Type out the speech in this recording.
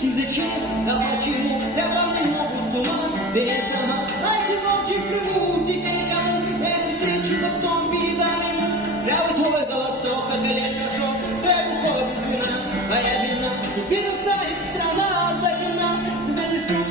мечты зачем? А почему я вам не могу с ума? Да я сама один ночи в Крыму, теперь кому? Если встречу потом передали. Зря вы твой голосок, как электрожок, твоя бухой без вина, твоя вина. Теперь узнает страна, та земля, занесу